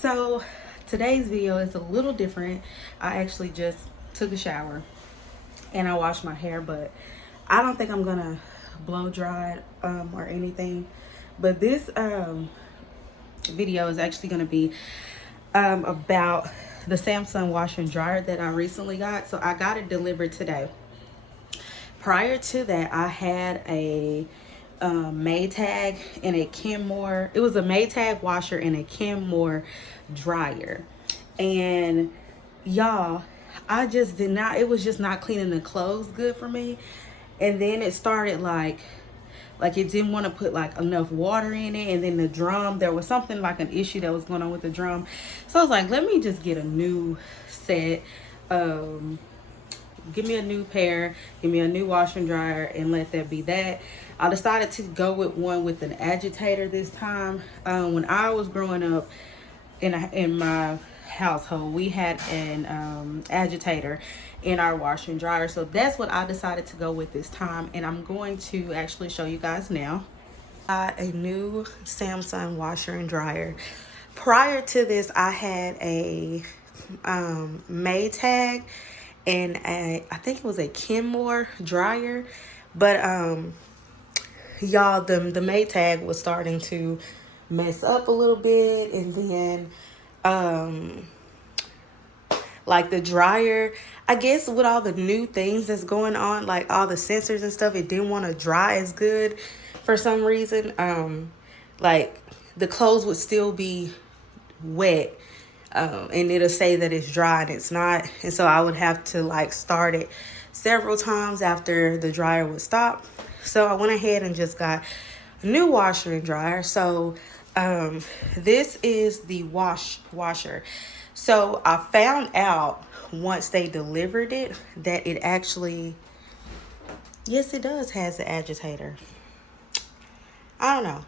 So today's video is a little different. I actually just took a shower and I washed my hair, but I don't think I'm gonna blow dry it or anything. But this video is actually gonna be about the Samsung washer and dryer that I recently got. So I got it delivered today. Prior to that, I had a Maytag and a Kenmore. It was a Maytag washer and a Kenmore dryer. And y'all, I just did not, it was just not cleaning the clothes good for me. And then it started like it didn't want to put like enough water in it. And then the drum, there was something like an issue that was going on with the drum. So I was like, let me just get a new set. Give me a new pair, give me a new washer and dryer, and let that be that. I decided to go with one with an agitator this time. When I was growing up in my household, we had an agitator in our washer and dryer, so that's what I decided to go with this time, and I'm going to actually show you guys now. Got a new Samsung washer and dryer. Prior to this, I had a Maytag and I think it was a Kenmore dryer, but y'all, the Maytag was starting to mess up a little bit, and then like the dryer, I guess with all the new things that's going on, like all the sensors and stuff, it didn't want to dry as good for some reason. Like the clothes would still be wet, and it'll say that it's dry and it's not, and so I would have to like start it several times after the dryer would stop. So I went ahead and just got a new washer and dryer. So this is the washer. So I found out once they delivered it that it actually, yes, it does has the agitator. I don't know.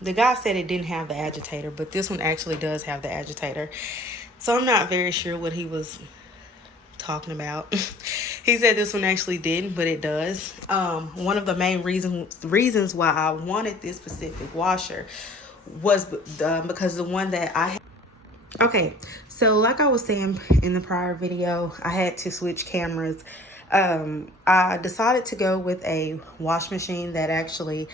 The guy said it didn't have the agitator, but this one actually does have the agitator. So I'm not very sure what he was talking about. He said this one actually didn't, but it does. One of the main reasons why I wanted this specific washer was because the one that I had. Okay, so like I was saying in the prior video, I had to switch cameras. I decided to go with a wash machine that actually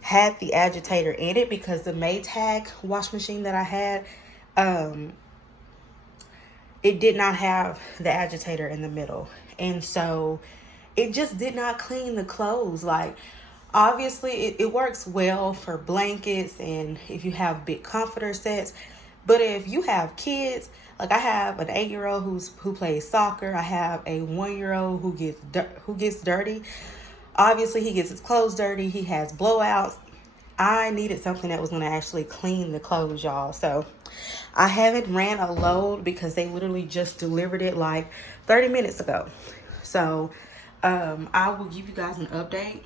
had the agitator in it, because the Maytag wash machine that I had, it did not have the agitator in the middle, and so it just did not clean the clothes. Like, obviously it works well for blankets and if you have big comforter sets, but if you have kids, like I have an 8-year-old who plays soccer, I have a 1-year-old who gets dirty. Obviously, he gets his clothes dirty. He has blowouts. I needed something that was going to actually clean the clothes, y'all. So I haven't ran a load because they literally just delivered it like 30 minutes ago. So I will give you guys an update.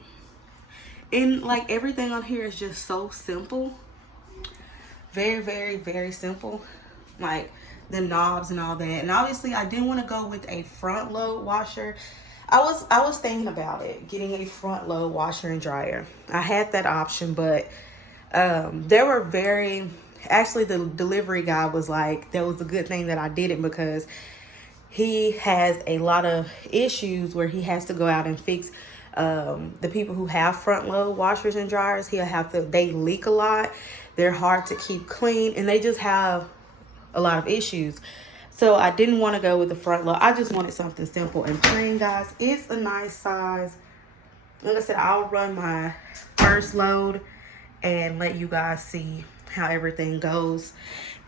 And like everything on here is just so simple. Very, very, very simple. Like the knobs and all that. And obviously I didn't want to go with a front load washer. I was thinking about it, getting a front load washer and dryer. I had that option, but there were actually the delivery guy was like, that was a good thing that I did it, because he has a lot of issues where he has to go out and fix the people who have front load washers and dryers. They leak a lot. They're hard to keep clean, and they just have a lot of issues. So I didn't want to go with the front load. I just wanted something simple and plain, guys. It's a nice size. Like I said, I'll run my first load and let you guys see how everything goes.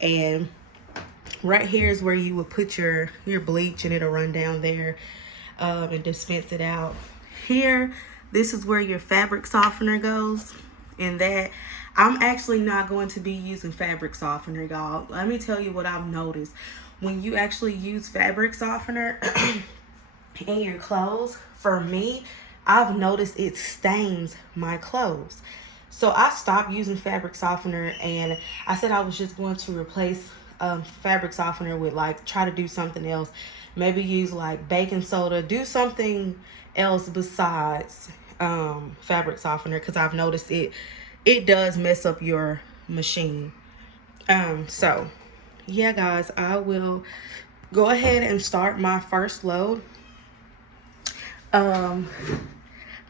And right here is where you would put your bleach, and it'll run down there and dispense it out. Here, this is where your fabric softener goes. And that, I'm actually not going to be using fabric softener, y'all. Let me tell you what I've noticed. When you actually use fabric softener in your clothes, for me, I've noticed it stains my clothes. So I stopped using fabric softener, and I said I was just going to replace fabric softener with, like, try to do something else. Maybe use like baking soda, do something else besides fabric softener, because I've noticed it does mess up your machine. So yeah, guys, I will go ahead and start my first load.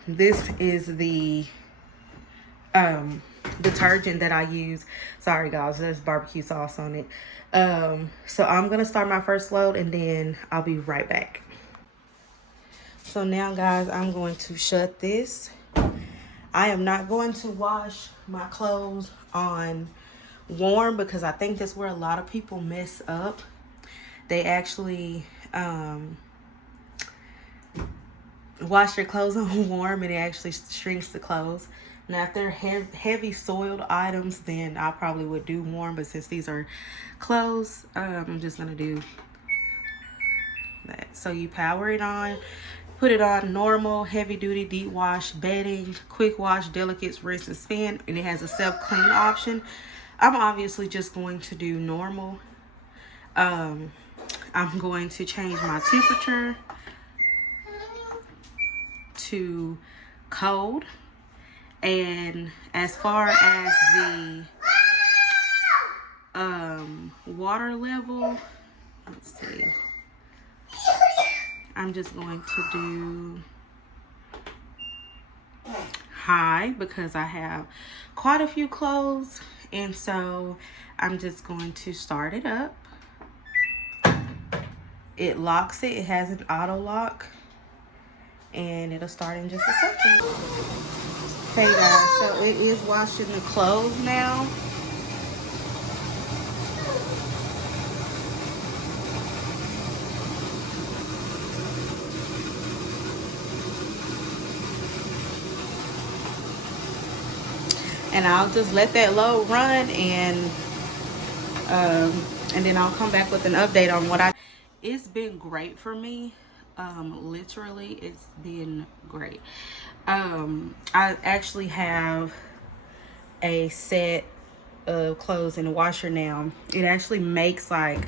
This is the detergent that I use. Sorry guys, there's barbecue sauce on it. So I'm gonna start my first load and then I'll be right back. So now guys, I'm going to shut this. I am not going to wash my clothes on warm because I think that's where a lot of people mess up. They actually wash your clothes on warm and it actually shrinks the clothes. Now if they're heavy soiled items, then I probably would do warm, but since these are clothes, I'm just gonna do that. So you power it on, put it on normal, heavy duty, deep wash, bedding, quick wash, delicates, rinse and spin, and it has a self clean option. I'm obviously just going to do normal. I'm going to change my temperature to cold, and as far as the water level, let's see, I'm just going to do high because I have quite a few clothes, and so I'm just going to start it up. It locks it, it has an auto lock, and it'll start in just a second. Hey guys, so it is washing the clothes now. And I'll just let that load run, and then I'll come back with an update on what it's been great for me. Literally, it's been great. I actually have a set of clothes in the washer now. It actually makes like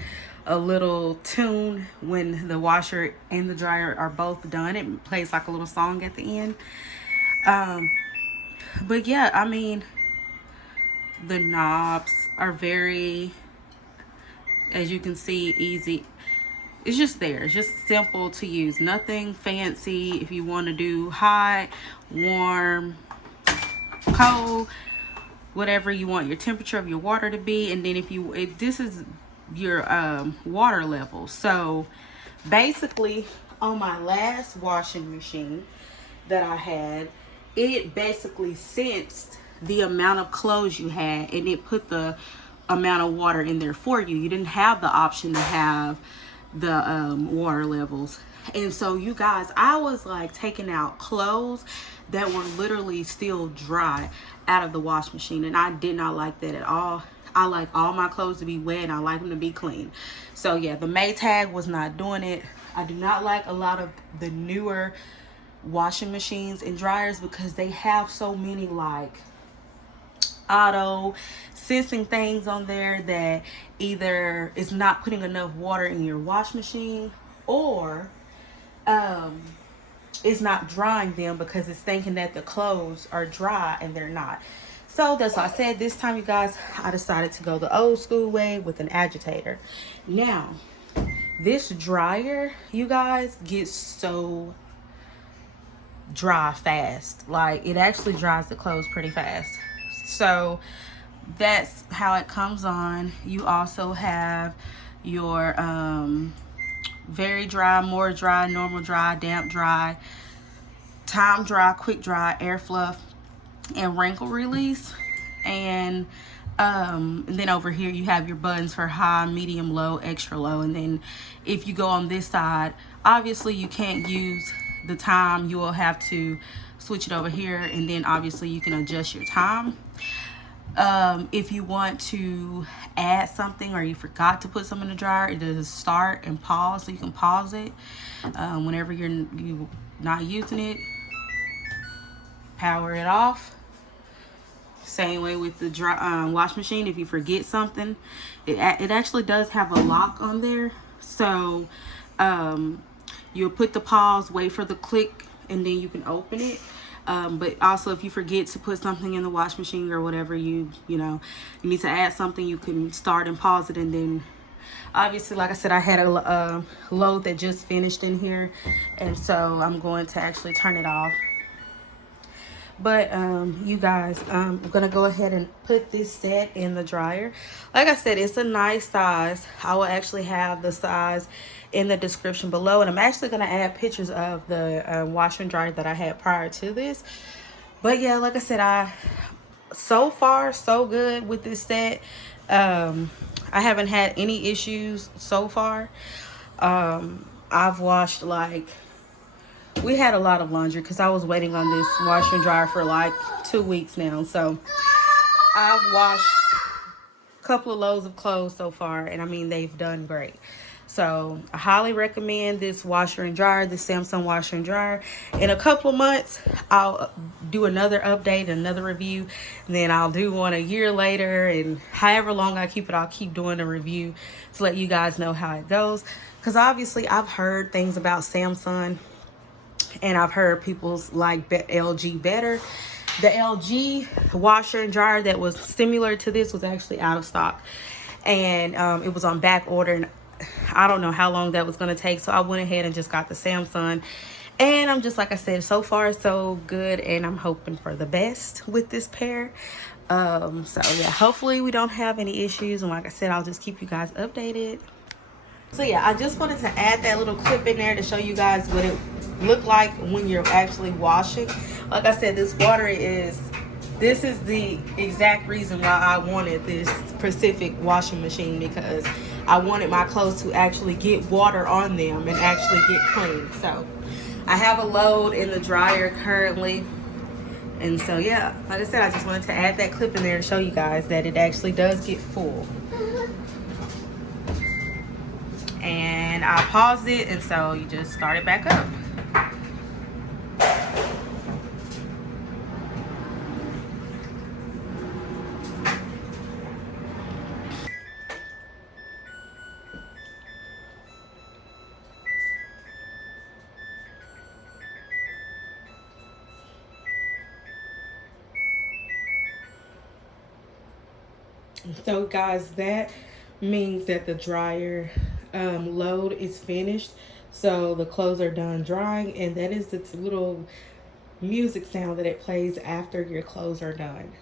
a little tune when the washer and the dryer are both done. It plays like a little song at the end. But yeah, I mean, the knobs are very, as you can see, easy. It's just there. It's just simple to use. Nothing fancy. If you want to do hot, warm, cold, whatever you want your temperature of your water to be. And then if this is your water level. So basically on my last washing machine that I had, it basically sensed the amount of clothes you had and it put the amount of water in there for you. You didn't have the option to have the water levels. And so you guys, I was like taking out clothes that were literally still dry out of the wash machine, and I did not like that at all. I like all my clothes to be wet and I like them to be clean. So yeah, the Maytag was not doing it. I do not like a lot of the newer washing machines and dryers because they have so many like auto sensing things on there that either it's not putting enough water in your wash machine, or it's not drying them because it's thinking that the clothes are dry and they're not. So that's why I said this time, you guys, I decided to go the old school way with an agitator. Now this dryer, you guys, gets so dry fast. Like, it actually dries the clothes pretty fast. So that's how it comes on. You also have your very dry, more dry, normal dry, damp dry, time dry, quick dry, air fluff, and wrinkle release. And then over here you have your buttons for high, medium, low, extra low. And then if you go on this side, obviously you can't use the time. You will have to switch it over here, and then obviously you can adjust your time. If you want to add something or you forgot to put something in the dryer, it does start and pause, so you can pause it whenever you're not using it. Power it off. Same way with the dry wash machine. If you forget something, it actually does have a lock on there, so you'll put the pause, wait for the click, and then you can open it. But also, if you forget to put something in the wash machine or whatever, you need to add something, you can start and pause it and then Obviously, like I said, I had a load that just finished in here, and so I'm going to actually turn it off. But you guys, I'm gonna go ahead and put this set in the dryer. Like I said, it's a nice size. I will actually have the size in the description below, and I'm actually gonna add pictures of the washer and dryer that I had prior to this. But yeah, like I said, so far so good with this set. I haven't had any issues so far. I've washed, like, we had a lot of laundry because I was waiting on this washer and dryer for like 2 weeks now. So I've washed a couple of loads of clothes so far, and I mean, they've done great. So I highly recommend this washer and dryer, this Samsung washer and dryer. In a couple of months, I'll do another update, another review. And then I'll do one a year later, and however long I keep it, I'll keep doing a review to let you guys know how it goes. Because obviously I've heard things about Samsung, and I've heard people's like LG better. The LG washer and dryer that was similar to this was actually out of stock, and it was on back order, and I don't know how long that was going to take, so I went ahead and just got the Samsung. And I'm just, like I said, so far so good, and I'm hoping for the best with this pair. So yeah, hopefully we don't have any issues, and like I said, I'll just keep you guys updated. So yeah, I just wanted to add that little clip in there to show you guys what it looked like when you're actually washing. Like I said, this is the exact reason why I wanted this specific washing machine, because I wanted my clothes to actually get water on them and actually get clean. So I have a load in the dryer currently. And so yeah, like I said, I just wanted to add that clip in there to show you guys that it actually does get full. And I paused it, and so you just start it back up. So guys, that means that the dryer load is finished. So the clothes are done drying, and that is its little music sound that it plays after your clothes are done.